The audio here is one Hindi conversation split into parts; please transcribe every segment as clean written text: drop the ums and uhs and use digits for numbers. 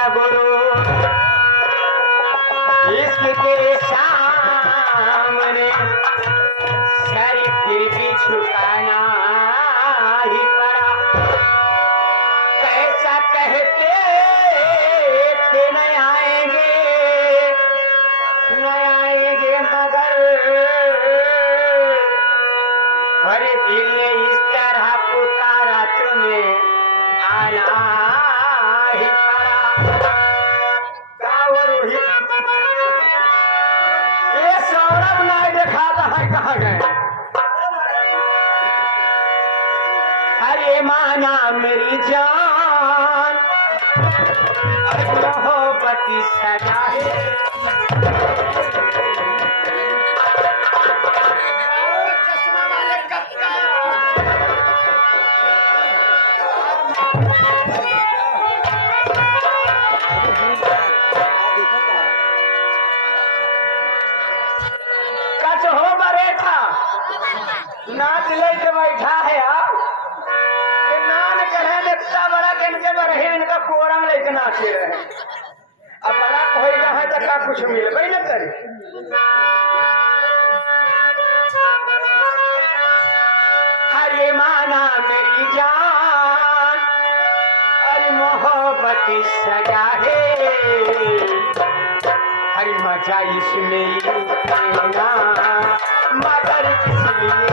का गुरु इसके सामने सर फिर भी झुकाना ही पड़ा। कैसा कहते थे न आएंगे मगर हरे दिल ने इस तरह पुकारा तुम्हें आना ही पड़ा। ये सौरभ नहीं दिखाता है कहाँ गए। अरे माना मेरी जान मोहब्बत सजा है। कच हो बरे था नाच लेके बैठा है आप नान करे देखता बड़ा के इनके बरहे इनका कोरम लेके नाचे रहे। अब बड़ा कोई रहा तो का कुछ मिल गई न करे। अरे माना मेरी जान अरे मोहब्बत सजा है। हरी मजा इसमें लेना मगर इसलिए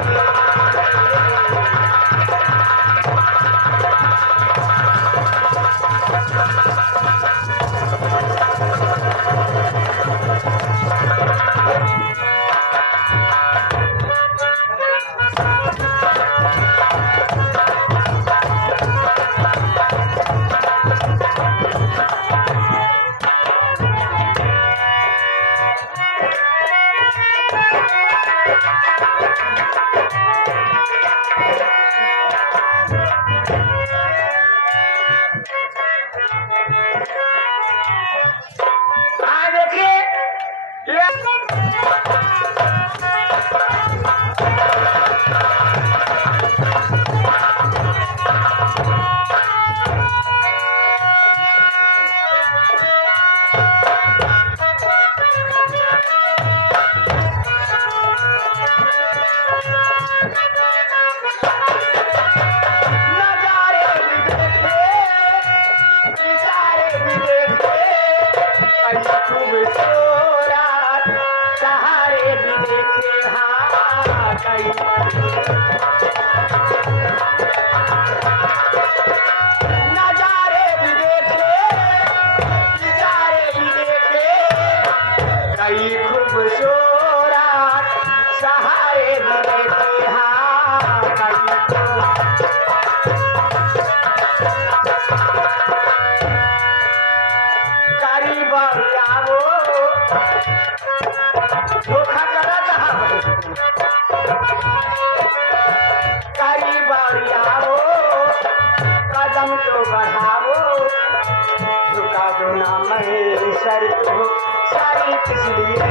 धोखा करा कहा कदम तो बढ़ाओ झुका दो ना महेश्वर को सारी इसलिए